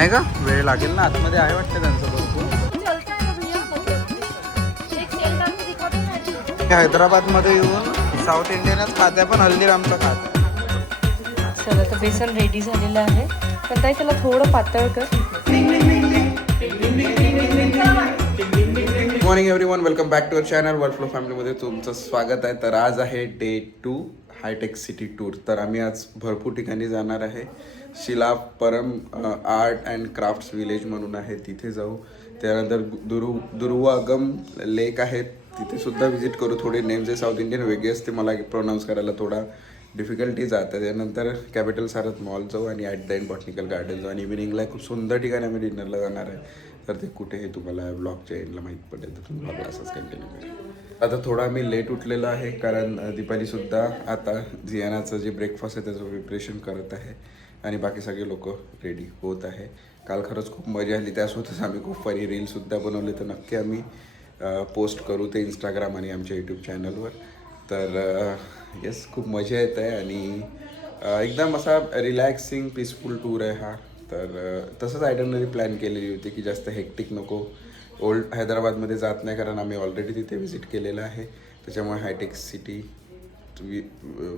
नाही का? वेळ लागेल ना आतमध्ये आहे वाटतं त्यांचं भरपूर. है हैदराबादमध्ये येऊन साऊथ इंडियनच खाते पण हल्दीरामचं खाते. चला तर बेसन रेडी झालेलं आहे. पण ताई त्याला थोडं पातळ कर. Morning every one welcome back to our channel world flow फॅमिलीमध्ये तुमचं स्वागत आहे. तर आज आहे day two Hitech City tour. तर आम्ही आज भरपूर ठिकाणी जाणार आहे. शिला परम आर्ट अँड क्राफ्ट्स विलेज म्हणून आहे. तिथे जाऊ. त्यानंतर दुरु दुर्वागम लेक आहेत तिथे सुद्धा व्हिजिट करू. थोडे नेम्स आहे साऊथ इंडियन वेगळे असते मला प्रोनाऊन्स करायला थोडा डिफिकल्टी जातं. त्यानंतर कॅपिटल सारथ मॉल जाऊ आणि at the end botanical garden जाऊ. आणि इव्हिनिंगला खूप सुंदर ठिकाणी आम्ही डिनरला जाणार आहे. तर ते कुठे हे तुम्हाला ब्लॉगच्या एंडला माहीत पडेल तर तुम्ही ब्लॉगला असंच कंटिन्यू करा आता थोडा आम्ही लेट उठलेलो आहे कारण दीपालीसुद्धा आता जियानाचं जे ब्रेकफास्ट आहे त्याचं प्रिपरेशन करत आहे आणि बाकी सगळे लोक रेडी होत आहे. काल खरंच खूप मजा आली त्यासोबतच आम्ही खूप फनी रीलसुद्धा बनवले तर नक्की आम्ही पोस्ट करू ते इंस्टाग्राम आणि आमच्या यूट्यूब चॅनलवर तर येस खूप मजा येत आहे आणि एकदम असा रिलॅक्सिंग पीसफुल टूर आहे हा. तर तसंच आयडनरी प्लॅन केलेली होती की जास्त हेक्टिक नको. ओल्ड हैदराबादमध्ये जात नाही कारण आम्ही ऑलरेडी तिथे व्हिजिट केलेलं आहे. त्याच्यामुळे हायटेक सिटी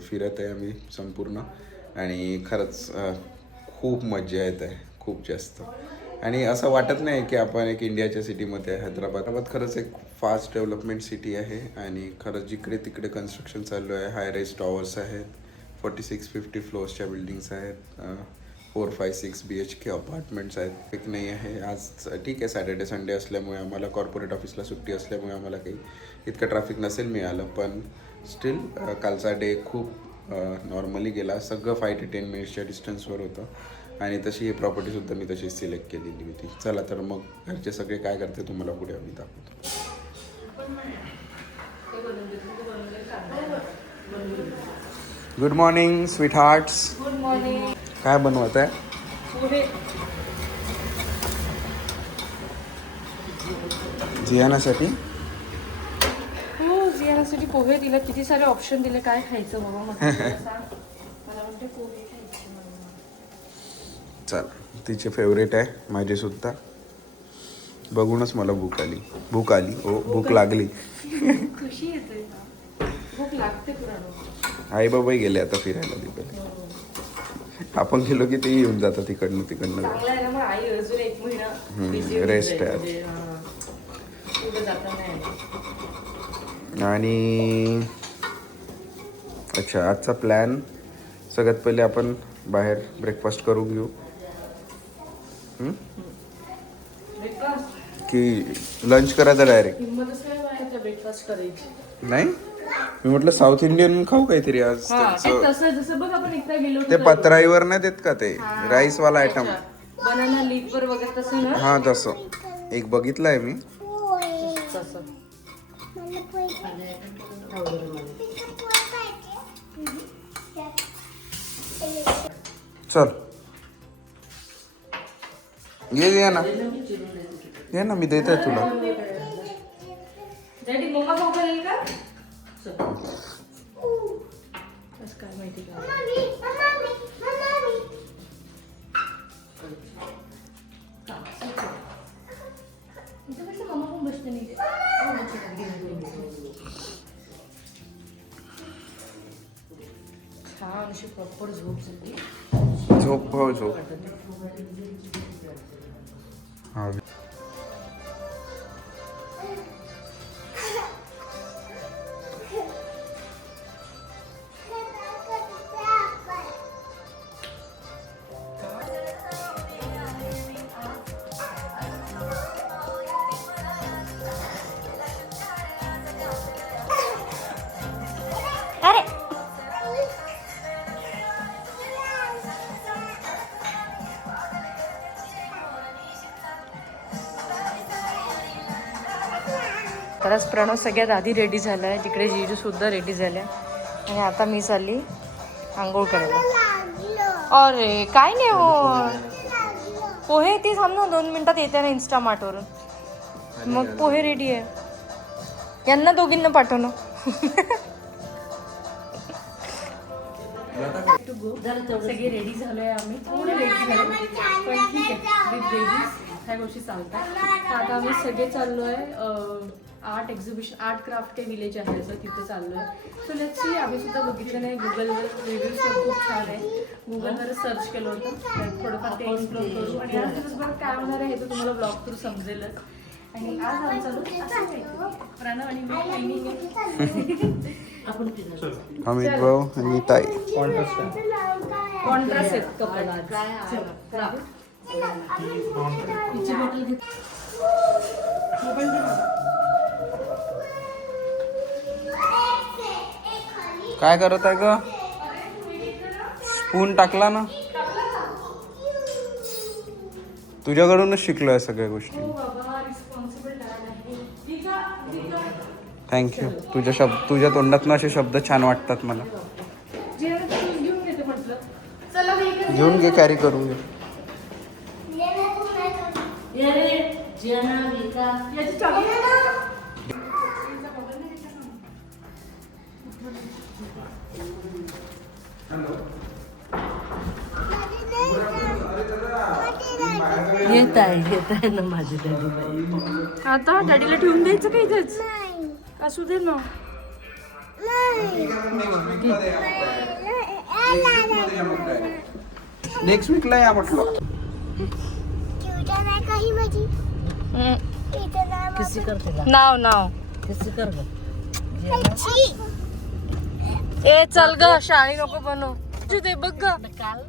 फिरत आहे आम्ही संपूर्ण. आणि खरंच खूप मजा येत आहे खूप जास्त. आणि असं वाटत नाही की आपण एक इंडियाच्या सिटीमध्ये आहे. हैदराबाद हैदराबाद खरंच एक फास्ट डेव्हलपमेंट सिटी आहे. आणि खरंच जिकडे तिकडे कन्स्ट्रक्शन चालू आहे हाय राईज टॉवर्स आहेत फोर्टी सिक्स फिफ्टी फ्लोअर्सच्या बिल्डिंग्स आहेत four five six B H K apartments आहेत. एक नाही आहे. आज ठीक आहे सॅटर्डे संडे असल्यामुळे आम्हाला कॉर्पोरेट ऑफिसला सुट्टी असल्यामुळे आम्हाला काही इतकं ट्रॅफिक नसेल मिळालं. पण स्टील कालचा डे खूप नॉर्मली गेला. सगळं फाय ते टेन मिनिट्सच्या डिस्टन्सवर होतं. आणि तशी ही प्रॉपर्टीसुद्धा मी तशी सिलेक्ट केलेली होती. चला तर मग घरचे सगळे काय करते तुम्हाला पुढे आम्ही दाखवतो. Good morning sweethearts good morning काय बनवत आहे? जियानासाठी? हो जियानासाठी पोहे दिले. किती सारे ऑप्शन दिले. काय खायचं बाबा. मला म्हणते पोहे खायचे मला. चल तिचे फेवरेट आहे माझी सुद्धा बघूनच मला भूक आली. भूक आली. ओ भूक लागली. खुशी येते भूक लागते पुराण आई बाबाही गेले आता फिरायला तिकडे. आपण गेलो की ते येऊन जातात तिकडनं तिकडनं चांगला आहे ना मग आई अजून एक महिना हम्म, busy होऊन rest जाईल आहे. म्हणजे, हा. कुठं जाता नाही येणार. आणि अच्छा आजचा प्लॅन सगळ्यात पहिले आपण बाहेर ब्रेकफास्ट करून घेऊ हम्म? Breakfast? की लंच करायचं डायरेक्ट हिंमतच नाही बाहेरचा ब्रेकफास्ट करायची नाही मी म्हटलं साऊथ इंडियन खाऊ काहीतरी आज. हा ते त्यांचं- तसं जसं बघ आपण एकदा गेलो ते पत्राईवर नाही देत का ते? राईस वाला आयटम बनाना लीफ वर वगैरे तसं ना? हा तसं. एक बघितलंय मी. तसं चल. ये ये ना. ये ना मी देत आहे तुला. डॅडी मम्मा खाऊ घालेल का. कसं काय माहिती का इथं कसं मम्मा पण बसते नाही छान अशी प्रॉपर झोप झाली झोप हो झोप तर आज प्रणव सगळ्यात आधी रेडी झाला आहे तिकडे जिजूसुद्धा रेडी झाल्या. आणि आता मी चालली आंघोळ करायला. अरे काय नाही हो. पोहे ती थांब ना दोन मिनटात येते ना इन्स्टा मार्टवरून. मग पोहे रेडी आहे. यांना दोघींना पाठव ना सगळे रेडी झालोय आम्ही. थोडे लेट झालो पण ठीक आहे. विथ बेबीज ह्या गोष्टी आता आम्ही सगळे चाललोय आर्ट एक्झिबिशन आर्ट क्राफ्ट ते विलेज आहे असं तिथे चाललोय. सो लेट्स सी आम्ही सुद्धा बघितलं नाही. गुगलवर रिव्ह्यूज तर खूप छान आहे. गुगलवर सर्च केलं होतं. तर थोडंफार ते एक्सप्लोर करू. आणि आज दिवसभरात काय होणार आहे हे तर तुम्हाला ब्लॉग थ्रू समजेलच. आणि आज आमचा look असा आहे. प्रणव आणि मी आहे. अमित भाऊ आणि ताई. कॉन्ट्रास्ट आहेत बॉटल घे काय करत आहे ग? स्पून टाकला ना? तुझ्याकडूनच सगळ्या गोष्टी. हो डॅड आहे. ठीक आहे. थँक्यू तुझ्या शब्द तुझ्या तोंडातनं असे शब्द छान वाटतात मला. घेऊन घे कॅरी करून घे. याची येत आहे येत आहे ना माझी डॅडी बाई. आता डॅडीला ठेवून द्यायचं का इथेच? असू दे ना. नेक्स्ट वीकला या म्हटलं. किसी करते का नाव नाव किसी कर ग. ए चल ग शाळी नको बनव. तू ते बघ ग. काल.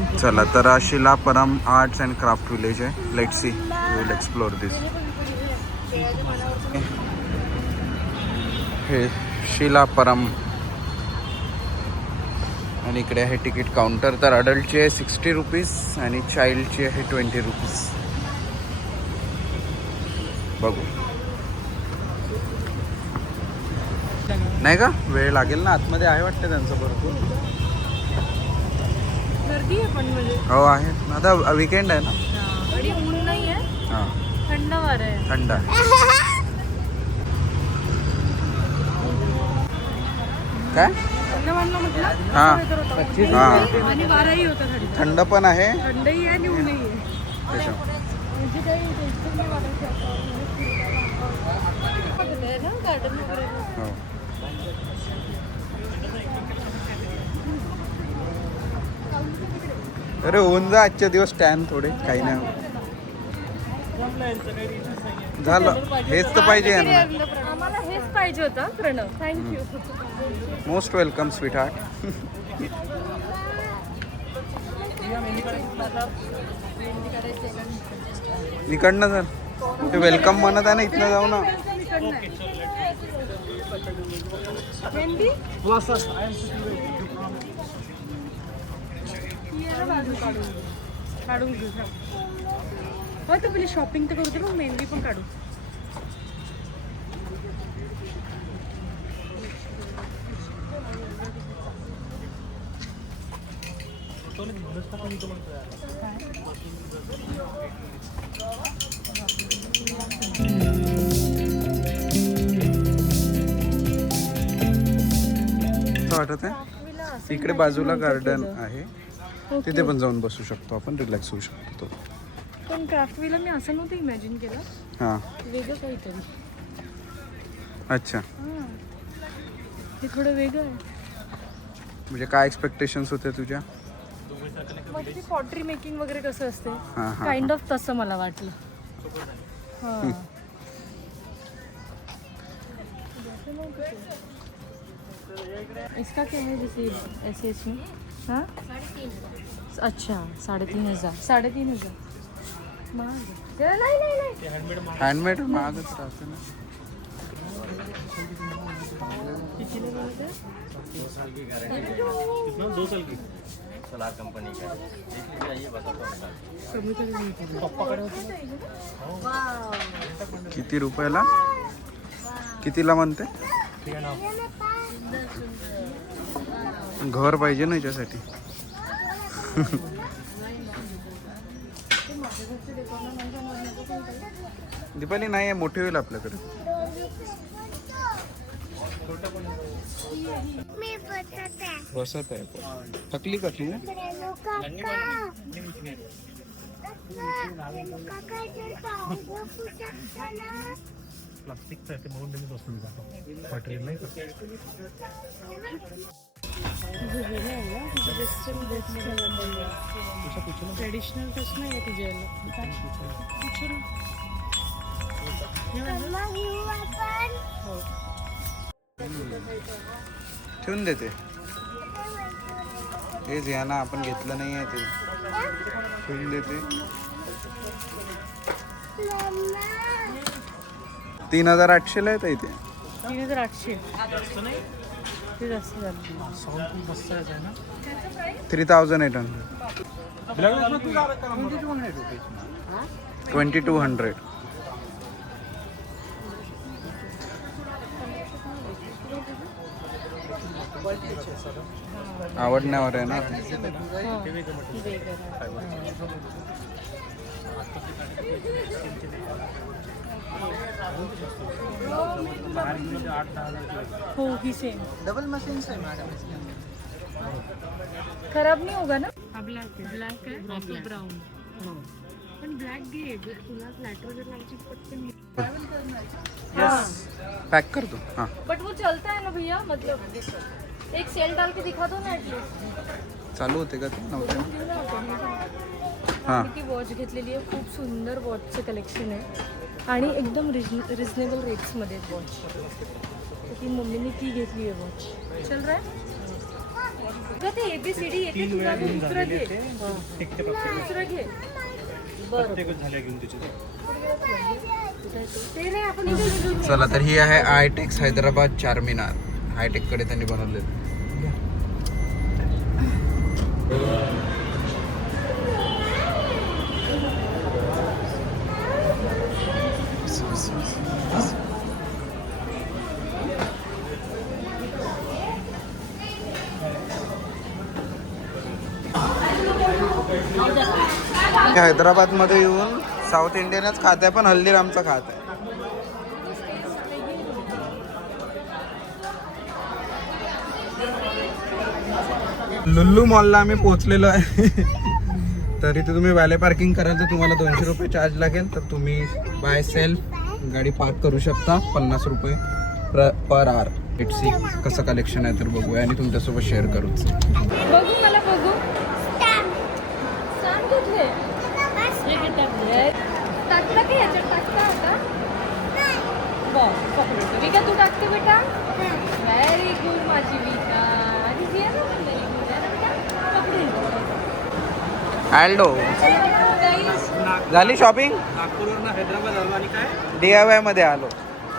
हो चला तर Shilparamam arts and craft village आहे. Let see will explore this हे शिला परम आणि इकडे आहे तिकीट काउंटर तर अडल्टची आहे सिक्स्टी रुपीज आणि चाइल्डची आहे ट्वेंटी रुपीज बघू. नाही का? वेळ लागेल ना? आतमध्ये आहे वाटतं त्यांचं भरपूर. म्हणजे. हो आहे. आता विकेंड आहे ना? हां थंड काय? हां. हां. थंड. पण आहे थंडही आहे आणि ऊनही आहे त्याच्या म्हणजे काही टेन्शन नाही वाटायचं ना गार्डन वगैरे हो. अरे होऊन जा आजच्या दिवस टॅन थोडे काही नाही. झालं. हेच तर पाहिजे यांना. आम्हाला हेच पाहिजे होतं Pranav. Thank you most welcome sweetheart इकडनं सर ते वेलकम म्हणत आहे ना इथनं जाऊ ना. मेहंदी काढून घेऊ हा. हो तर पहिले शॉपिंग तर करू दे मग मेहंदी पण काढू असं वाटत आहे. इकडे बाजूला गार्डन आहे. तिथे पण जाऊन बसू शकतो आपण रिलॅक्स होऊ शकतो. पण क्राफ्ट वेला मी असं नव्हतं इमॅजिन केलं. हां. वेगळं काहीतरी. अच्छा. हां. थोडं वेगळं आहे. म्हणजे काय एक्सपेक्टेशन्स होते तुझ्या? मग पॉटरी मेकिंग वगैरे कसं असते? हां हां काइंड ऑफ तसं मला वाटलं. हां. इसका क्या है जैसे ऐसे इसमें? हाँ? अच्छा साढ़े तीन हजार। साढ़े तीन हजार। हँडमेड महागच राहते ना दो। साल की सोलार कंपनी का देख लीजिए आइए बताता हूँ किती रुपयाला? कितीला म्हणते? घर पाहिजे ना याच्यासाठी. दीपाली नाही आहे मोठी होईल आपल्याकडे. बसत आहे थकली का तू? प्लास्टिकचं ते म्हणून त्यांनी बसून जातो. नाही ट्रेडिशनल कसं नाही तुझ्या ठेवून देते तेच या ना आपण घेतलं नाही आहे ते. ठेवून देते तीन हजार आठशेला आहे इथे. तीन हजार आठशे. ते जास्त झालं. Three thousand eight hundred twenty two hundred आवडण्यावर आहे ना? हो. ही सेम डबल मशीन है मैडम खराब नहीं होगा ना? हा ब्लॅक आहे ब्लॅक आहे आपला ब्राऊन पण ब्लॅक घे जर तुला फ्लॅट वगैरे लावायची पटकन पॅक करतो हाँ बट वो चलता है ना भैया मतलब एक सेल डाल के दिखा दो ना एटलीस्ट चालू होते का ते नव्हते हाँ। ती वॉच घेतलेली आहे खूप सुंदर वॉचचं कलेक्शन आहे आणि एकदम रिजन रिजनेबल रेट्समध्ये आहेत वॉच ती मम्मीने ती घेतली आहे वॉच चल रहा है का ते एबीसीडी येते तुला तू दुसरं घे. दुसरं घे. चला तर ही आहे आयटेक्स हैदराबाद चारमिनार. हायटेककडे त्यांनी बनवलेलं. हैदराबादमध्ये येऊन साऊथ इंडियनच खात आहे पण हल्दीरामचं खात आहे. लुल्लू मॉलला आम्ही पोहोचलेलो आहे. तर इथे तुम्ही वॅले पार्किंग कराल तर तुम्हाला दोनशे रुपये चार्ज लागेल. तर तुम्ही बाय सेल्फ गाडी पार्क करू शकता. पन्नास रुपये प्र पर आर इट सी कसं कलेक्शन आहे तर बघूया आणि तुमच्यासोबत शेअर करू बघू मला बघू सांग कुठले टाकला की याच्यात टाकता होता बरं पकडतो विका तू टाकते बेटा? व्हेरी गुड माझी विका. आणि व्हेरी गुड आहे ना बेटा? पकडून ॲल्डो गाईस झाली शॉपिंग नागपूरवरून हैदराबाद आलो. आणि काय? डी आय वायमध्ये आलो.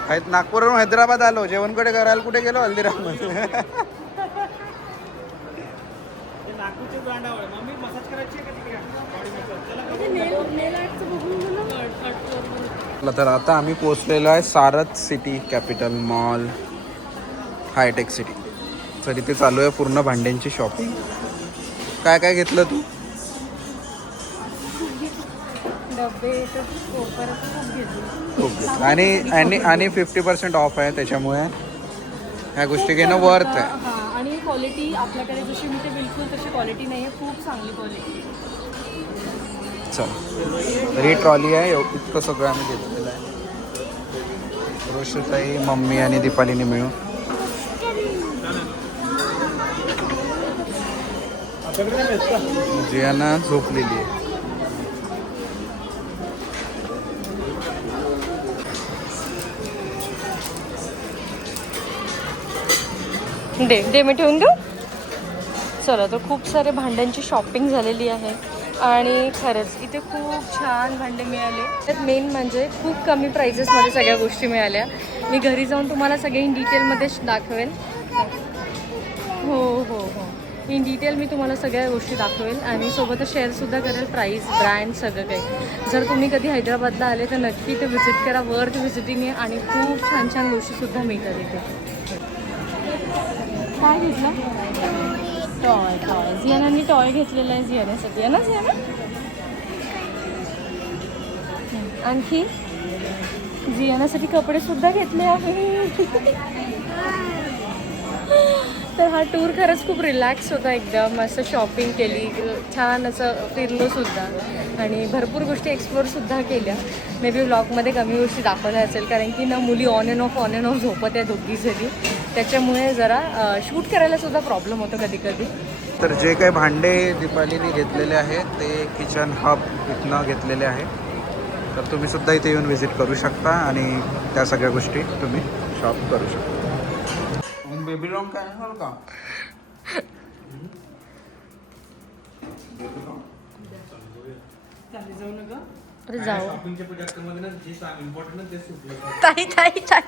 है- नागपूरवरून हैदराबाद आलो. जेवणकडे करायला कुठे गेलो? हल्दीराममध्ये ते नागपूरचे ब्रँड आहे मम्मी मसाज करायची आहे का तिकडे? चला तर आता आम्ही पोचलेलो आहे सारथ सिटी कॅपिटल मॉल हायटेक सिटी. तर इथे चालू आहे पूर्ण भांड्यांची शॉपिंग. काय काय घेतलं तू. आणि आणि आणि फिफ्टी पर्सेंट ऑफ आहे त्याच्यामुळे. ह्या गोष्टी घेणं वर्थ आहे. आणि क्वालिटी आपल्याकडे जशी मिळते बिलकुल तशी क्वालिटी नाही आहे. खूप चांगली क्वालिटी चल. तर ही ट्रॉली आहे इतकं सगळं आम्ही घेतलेलं आहे. रोशताई मम्मी आणि दीपालीने मिळून. जियाना झोपलेली आहे. दे दे मी ठेवून देऊ? चला तर खूप सारे भांड्यांची शॉपिंग झालेली आहे. आणि खरंच इथे खूप छान भांडे मिळाले. त्यात मेन म्हणजे खूप कमी प्राइजेसमध्ये सगळ्या गोष्टी मिळाल्या. मी घरी जाऊन तुम्हाला सगळे इन डिटेलमध्ये दाखवेन. हो हो हो. इन डिटेल मी तुम्हाला सगळ्या गोष्टी दाखवेल. आणि सोबतच शेअरसुद्धा करेल प्राईस ब्रँड सगळं काही. जर तुम्ही कधी हैदराबादला आले तर नक्की ते व्हिजिट करा. वर्थ व्हिजिटिंग आहे. आणि खूप छान छान गोष्टीसुद्धा मिळतात इथे. काय घेतलं? टॉय टॉय झियानाने टॉय घेतलेला आहे झियानासाठी आहे ना झियाना आणखी? झियानासाठी कपडे सुद्धा घेतले आहे. तर हा टूर खरंच खूप रिलॅक्स होता एकदम. असं शॉपिंग केली छान असं फिरलो सुद्धा. आणि भरपूर गोष्टी एक्सप्लोर सुद्धा केल्या. मे बी ब्लॉगमध्ये कमी गोष्टी दाखवल्या असेल कारण की ना मुली on and off on and off झोपत आहे दोघी जरी त्याच्यामुळे जरा शूट करायला सुद्धा प्रॉब्लेम होतो कधी कधी तर जे काही भांडे दीपालीने घेतलेले आहेत ते किचन हब इथनं घेतलेले आहे. तर तुम्ही सुद्धा इथे येऊन व्हिजिट करू शकता आणि त्या सगळ्या गोष्टी तुम्ही शॉप करू शकता. बेबी कॅन्सल का अरे जाऊ शॉपिंगच्या प्रोडक्टमध्ये ना जे इम्पॉर्टंट ते सुटलं ताई ताई ताई.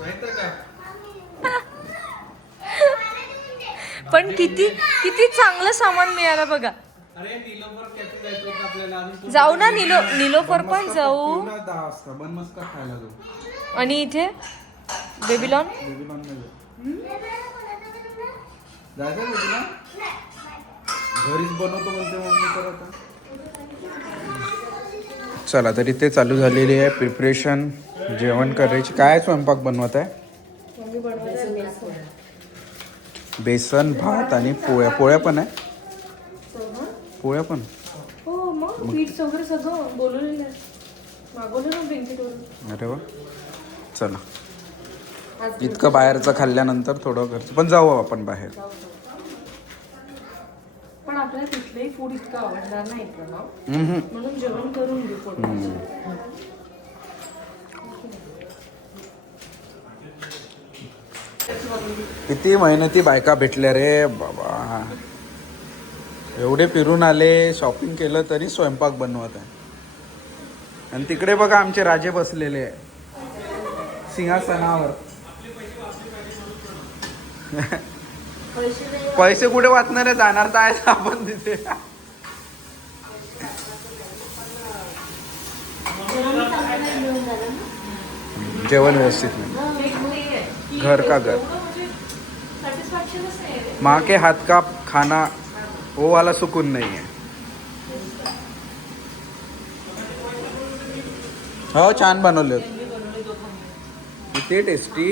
नाहीतर काय पण किती किती चांगलं सामान मिळालं बघा. अरे नीलोफर कॅफे जायचं होतं आपल्याला अजून जाऊ ना निलो निलोफर पण जाऊ. दहा वाजता बन मस्का खायला जाऊ. आणि इथे बेबीलॉन बेबी लॉंग नाही जायचं लॉंग घरीच बनवतो म्हणते मम्मी तर आता. चला तर इथे चालू झालेली आहे प्रिपरेशन जेवण करायची. काय स्वयंपाक बनवत आहे? बेसन भात आणि पोळ्या. पोळ्या पण आहे? पोळ्या पण? हो अरे वा. चला. इतकं बाहेरचं खाल्ल्यानंतर थोडं घरचं. पण जाऊ आपण बाहेर. पण आपल्याला तिथलंही फूड इतकं आवडणार नाही प्रणव हम्म. म्हणून जेवण करून घेऊ पोटाचं. किती मेहनती बायका भेटल्या रे बाबा. एवढे फिरून आले शॉपिंग केलं तरी स्वयंपाक बनवत आहे. आणि तिकडे बघा आमचे राजे बसलेले आहे. सिंहासनावर. पैसे कुठे वाचणार? आहे जाणार तर आहेत आपण तिथे. जेवण व्यवस्थित नाही. घर का घर? माँ के हाथ का खाना वो वाला सुकून नहीं है हो छान बनवले होते किती टेस्टी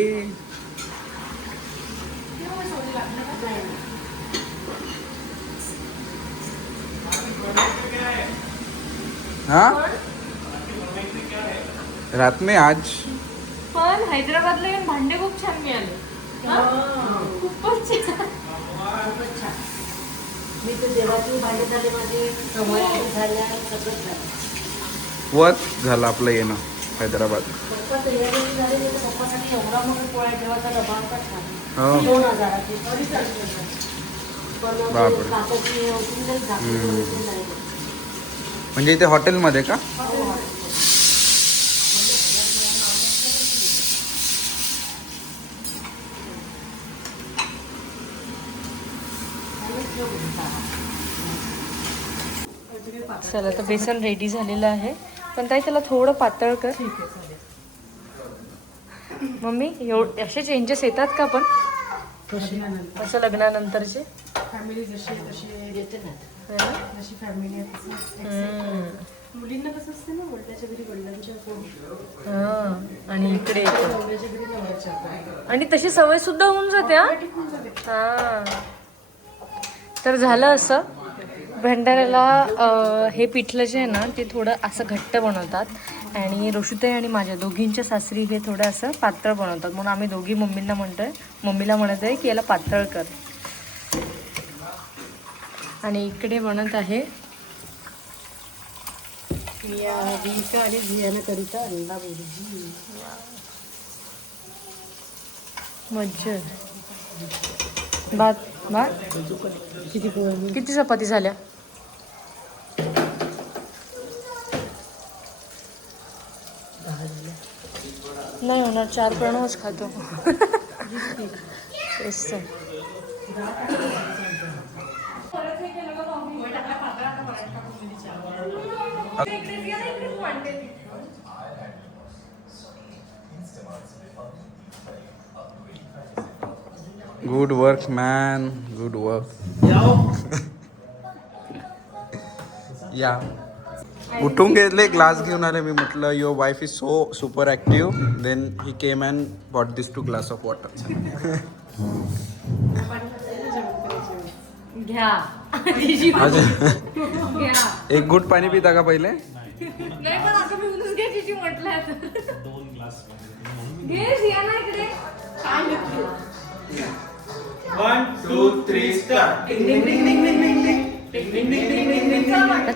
हाँ? रात में आज? पण हैदराबादला येऊन भांडे खूप छान मिळाले. खूपच छान. मी तर देवाची भांडे झाले माझे झाल्या सगळं झालं. वत झालं आपलं येणं हैदराबाद. पप्पा तयारी झाले नाही तर पप्पासाठी एवढा मोठा पोळ्या जेवाचा डबा होता छान. हो. दोन हजाराची तरी चालते. पण ते बापरे. काचाची होती नाही झाकली होती नाही म्हणजे इथे हॉटेलमध्ये का? चला तर बेसन रेडी झालेलं आहे. पण ताई त्याला थोडं पातळ कर. मम्मी एवढ असे चेंजेस येतात का पण? असं लग्नानंतरचे? फॅमिली जशी तशी येते ना? जशी फॅमिली आहे. मुलींना कसं असते ना वडिलाच्या घरी वडिलांच्या. आणि इकडे. नवऱ्याच्या घरी नवऱ्याच्या. आणि तशी सवय सुद्धा होऊन जाते हा. तर झालं असं भंडाऱ्याला हे पिठलं जे आहे ना ते थोडं असं घट्ट बनवतात आणि रोशुताई आणि माझ्या दोघींच्या सासरी हे थोडं असं पातळ बनवतात म्हणून आम्ही दोघी मम्मींना म्हणतोय मम्मीला म्हणत आहे की याला पातळ कर आणि इकडे बनत आहे. बिया रिका आणि झियाने करिता अंडा बुर्जी मज्जा भात भात? किती किती चपाती झाल्या? नाही होणार चार प्रणवच खातो. तेच तर. Good work man good work या उठून घेतले ग्लास घेऊन आले मी. म्हटलं your wife is so super active then he came and bought this two glass of water घ्या. घ्या. एक गुट पाणी पिता का पहिले? नाही पण आता मी उन्हाच घे जिजी म्हटलंय घे सिया ना इकडे. काय नक्की वन टू थ्री स्टार्ट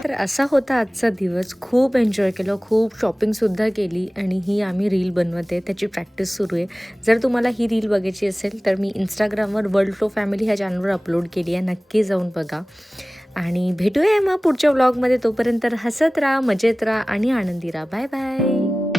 तर असा होता आजचा दिवस. खूप एन्जॉय केलं खूप शॉपिंगसुद्धा केली आणि ही आम्ही रील बनवते त्याची प्रॅक्टिस सुरू आहे. जर तुम्हाला ही रील बघायची असेल तर मी इंस्टाग्रामवर वर्ल्ड टो फॅमिली ह्या चॅनलवर अपलोड केली आहे. नक्की जाऊन बघा. आणि भेटूया मग पुढच्या व्लॉगमध्ये तोपर्यंत हसत राहा मजेत राहा आणि आनंदी राहा. Bye bye